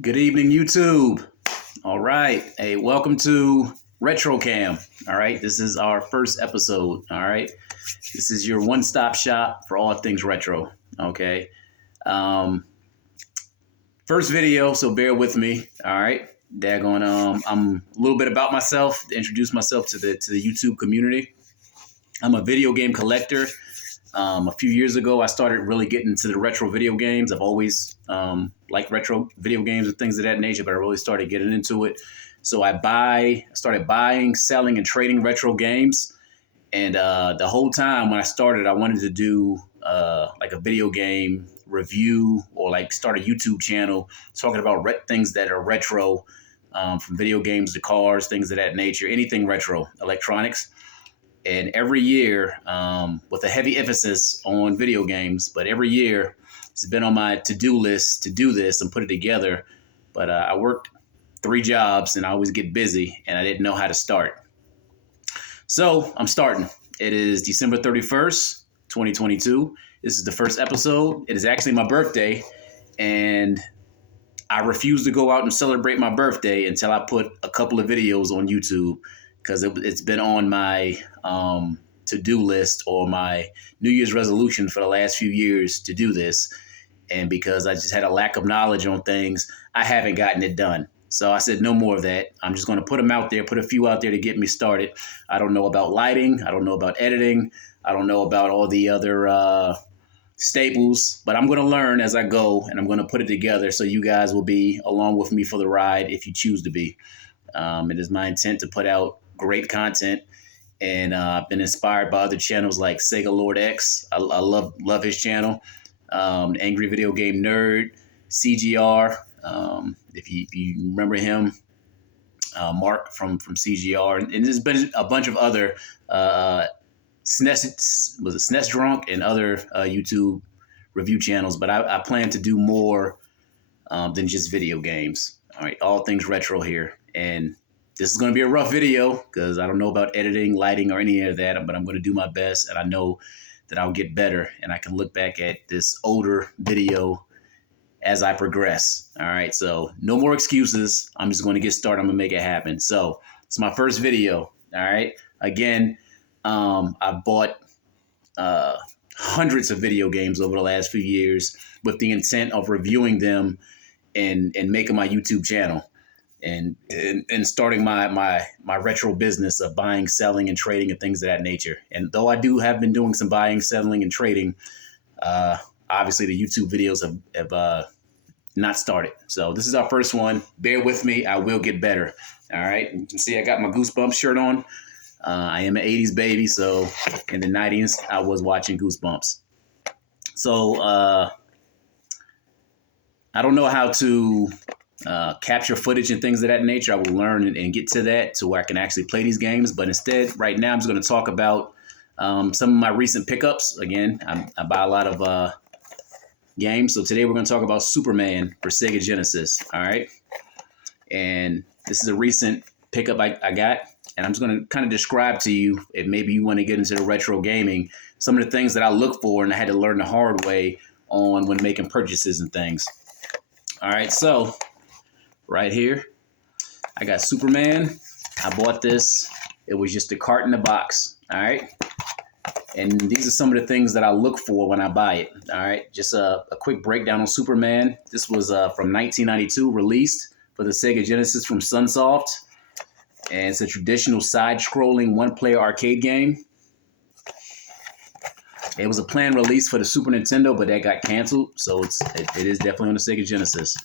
Good evening, YouTube. All right. Hey, welcome to Retro Cam. All right. This is our first episode. All right. This is your one-stop shop for all things retro. Okay. Um, First video, so bear with me. All right. Daggone. I'm a little bit about myself to introduce myself to the YouTube community. I'm a video game collector. A few years ago, I started really getting into the retro video games. I've always liked retro video games and things of that nature, but I really started getting into it. So I started buying, selling, and trading retro games. And the whole time when I started, I wanted to do like a video game review or like start a YouTube channel talking about things that are retro, from video games to cars, things of that nature, anything retro, electronics. And every year, with a heavy emphasis on video games, but every year it's been on my to-do list to do this and put it together. But I worked 3 jobs and I always get busy and I didn't know how to start. So I'm starting. It is December 31st, 2022. This is the first episode. It is actually my birthday, and I refuse to go out and celebrate my birthday until I put a couple of videos on YouTube, because it's been on my to-do list or my New Year's resolution for the last few years to do this. And because I just had a lack of knowledge on things, I haven't gotten it done. So I said, no more of that. I'm just going to put them out there, put a few out there to get me started. I don't know about lighting. I don't know about editing. I don't know about all the other staples, but I'm going to learn as I go, and I'm going to put it together so you guys will be along with me for the ride if you choose to be. It is my intent to put out great content, and I've been inspired by other channels like Sega Lord X. I love his channel. Angry Video Game Nerd, CGR. If you remember him, Mark from CGR, and there's been a bunch of other SNES Drunk and other YouTube review channels. But I plan to do more than just video games. All right, all things retro here, and this is going to be a rough video because I don't know about editing, lighting, or any of that, but I'm going to do my best, and I know that I'll get better, and I can look back at this older video as I progress. All right, so no more excuses. I'm just going to get started. I'm going to make it happen. So it's my first video. All right, again, I bought hundreds of video games over the last few years with the intent of reviewing them and making my YouTube channel. And starting my retro business of buying, selling, and trading and things of that nature. And though I have been doing some buying, selling, and trading, obviously the YouTube videos have not started. So this is our first one. Bear with me. I will get better. All right. You can see I got my Goosebumps shirt on. I am an 80s baby, so in the 90s, I was watching Goosebumps. So I don't know how to capture footage and things of that nature. I will learn and get to that to where I can actually play these games. But instead, right now, I'm just going to talk about some of my recent pickups. Again, I buy a lot of games. So today we're going to talk about Superman for Sega Genesis. All right. And this is a recent pickup I got. And I'm just going to kind of describe to you, if maybe you want to get into the retro gaming, some of the things that I look for and I had to learn the hard way on when making purchases and things. All right. So right here, I got Superman. I bought this. It was just a cart in a box. All right. And these are some of the things that I look for when I buy it. All right. Just a quick breakdown on Superman. This was from 1992, released for the Sega Genesis from Sunsoft. And it's a traditional side-scrolling one-player arcade game. It was a planned release for the Super Nintendo, but that got canceled. So it is definitely on the Sega Genesis.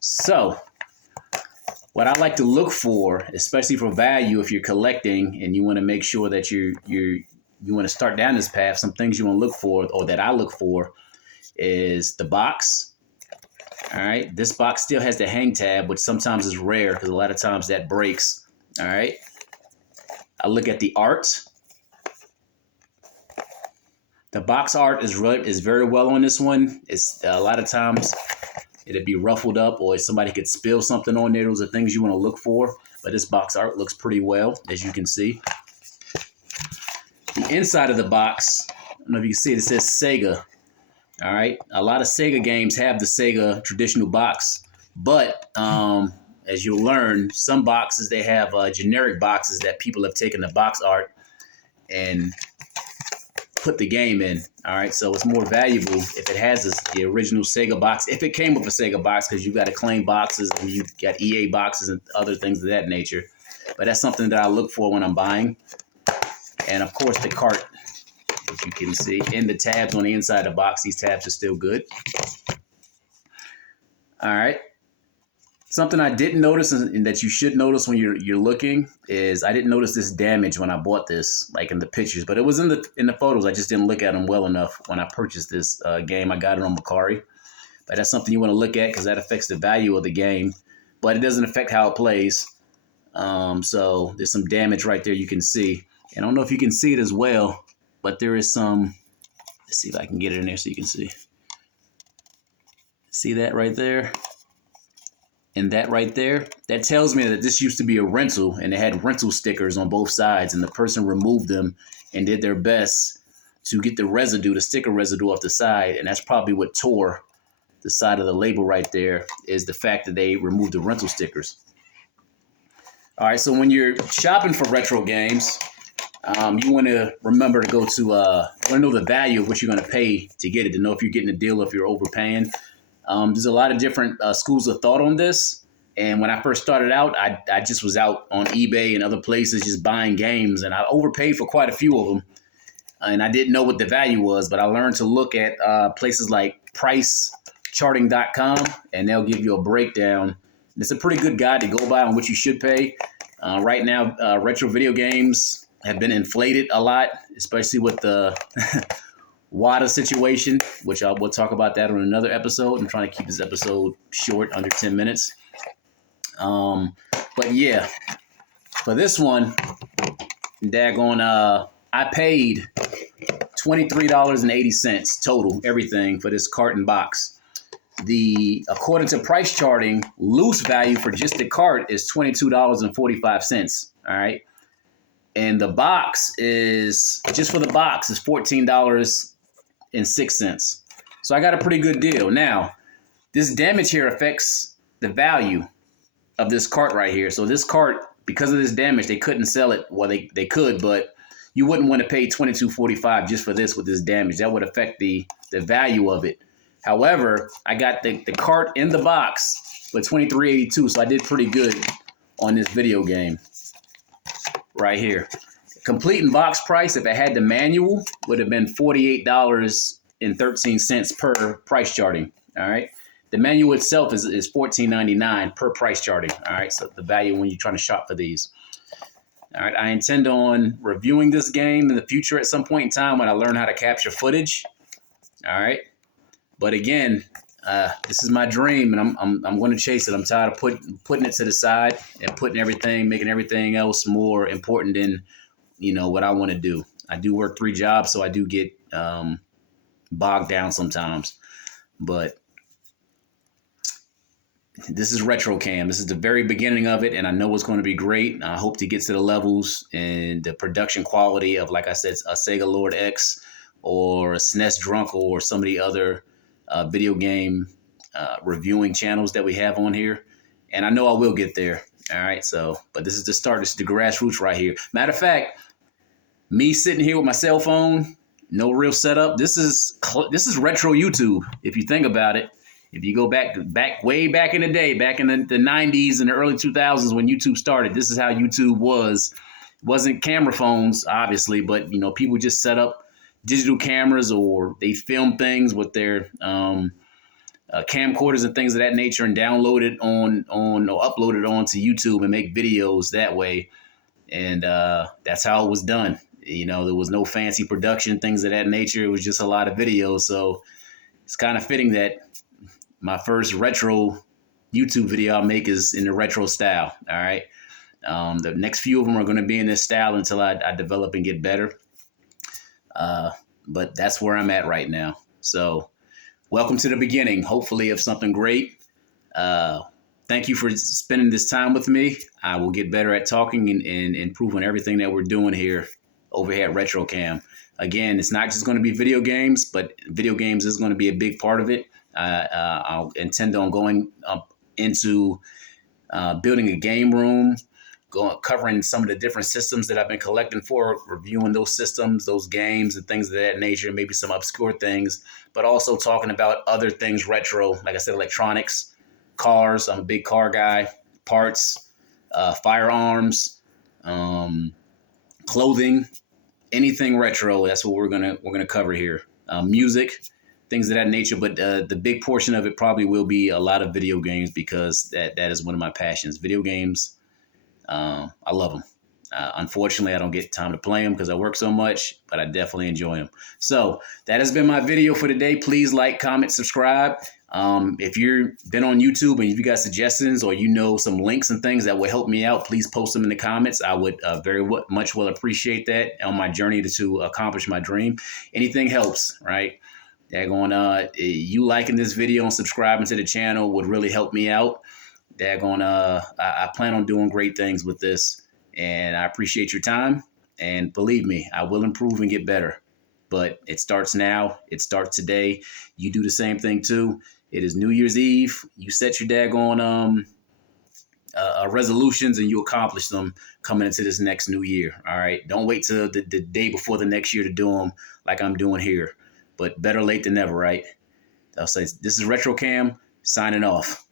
So what I like to look for, especially for value, if you're collecting and you want to make sure that you want to start down this path, some things you want to look for, or that I look for, is the box. All right, this box still has the hang tab, which sometimes is rare because a lot of times that breaks. All right, I look at the art. The box art is very well on this one. It's a lot of times it'd be ruffled up, or somebody could spill something on there. Those are things you want to look for. But this box art looks pretty well, as you can see. The inside of the box, I don't know if you can see it, it says Sega. All right, a lot of Sega games have the Sega traditional box But as you'll learn, some boxes, they have generic boxes that people have taken the box art and put the game in. All right, so it's more valuable if it has the original Sega box, if it came with a Sega box, because you got to claim boxes and you got EA boxes and other things of that nature. But that's something that I look for when I'm buying. And of course, the cart, as you can see, and the tabs on the inside of the box, these tabs are still good. All right. Something I didn't notice and that you should notice when you're looking is I didn't notice this damage when I bought this, like in the pictures, but it was in the photos. I just didn't look at them well enough when I purchased this game. I got it on Macari, but that's something you want to look at because that affects the value of the game, but it doesn't affect how it plays. So there's some damage right there you can see. And I don't know if you can see it as well, but there is some. Let's see if I can get it in there so you can see. See that right there? And that right there, that tells me that this used to be a rental and it had rental stickers on both sides and the person removed them and did their best to get the residue, the sticker residue off the side. And that's probably what tore the side of the label right there, is the fact that they removed the rental stickers. All right, so when you're shopping for retro games, you want to remember to go to, you want to know the value of what you're going to pay to get it, to know if you're getting a deal or if you're overpaying. There's a lot of different schools of thought on this. And when I first started out, I just was out on eBay and other places just buying games. And I overpaid for quite a few of them. And I didn't know what the value was. But I learned to look at places like pricecharting.com. And they'll give you a breakdown. It's a pretty good guide to go by on what you should pay. Right now, retro video games have been inflated a lot, especially with the WADA situation, which we'll talk about that on another episode. I'm trying to keep this episode short, under 10 minutes. But yeah, for this one, daggone, I paid $23.80 total, everything for this carton box. According to price charting, loose value for just the cart is $22.45. All right. And the box is, just for the box, is $14.06. So I got a pretty good deal. Now, this damage here affects the value of this cart right here. So this cart, because of this damage, they couldn't sell it. Well, they could, but you wouldn't want to pay $22.45 just for this with this damage. That would affect the value of it. However, I got the cart in the box for $23.82, so I did pretty good on this video game right here. Complete in box price, if it had the manual, would have been $48.13 per price charting. All right. The manual itself is $14.99 per price charting. All right. So the value when you're trying to shop for these. All right. I intend on reviewing this game in the future at some point in time when I learn how to capture footage. All right. But again, this is my dream, and I'm going to chase it. I'm tired of putting it to the side and making everything else more important than, what I want to do. I do work 3 jobs, so I do get bogged down sometimes. But this is RetroCam. This is the very beginning of it, and I know it's going to be great. I hope to get to the levels and the production quality of, like I said, a Sega Lord X or a SNES Drunk or some of the other video game reviewing channels that we have on here. And I know I will get there. All right. So, but this is the start. This is the grassroots right here. Matter of fact, me sitting here with my cell phone, no real setup. This is retro YouTube. If you think about it, if you go way back in the day, back in the 90s and the early 2000s when YouTube started, this is how YouTube was. It wasn't camera phones, obviously, but people just set up digital cameras or they film things with their camcorders and things of that nature and download it on or upload it onto YouTube and make videos that way. And that's how it was done. There was no fancy production, things of that nature. It was just a lot of videos. So it's kind of fitting that my first retro YouTube video I'll make is in the retro style. All right. The next few of them are going to be in this style until I develop and get better. But that's where I'm at right now. So welcome to the beginning, hopefully, of something great. Thank you for spending this time with me. I will get better at talking and improving everything that we're doing here over here at RetroCam. Again, it's not just going to be video games, but video games is going to be a big part of it. I'll intend on going into building a game room, covering some of the different systems that I've been collecting for, reviewing those systems, those games, and things of that nature, maybe some obscure things, but also talking about other things retro, like I said, electronics, cars. I'm a big car guy, parts, firearms, clothing, anything retro. That's what we're gonna cover here. Music, things of that nature. But the big portion of it probably will be a lot of video games because that is one of my passions. Video games, I love them. Unfortunately, I don't get time to play them because I work so much, but I definitely enjoy them. So that has been my video for today. Please like, comment, subscribe. If you've been on YouTube and if you got suggestions or you know some links and things that will help me out, please post them in the comments. I would very much well appreciate that on my journey to accomplish my dream. Anything helps, right? You liking this video and subscribing to the channel would really help me out. I plan on doing great things with this, and I appreciate your time. And believe me, I will improve and get better. But it starts now. It starts today. You do the same thing too. It is New Year's Eve. You set your daggone resolutions and you accomplish them coming into this next new year. All right. Don't wait till the day before the next year to do them like I'm doing here. But better late than never, right? I'll say this is Retro Cam signing off.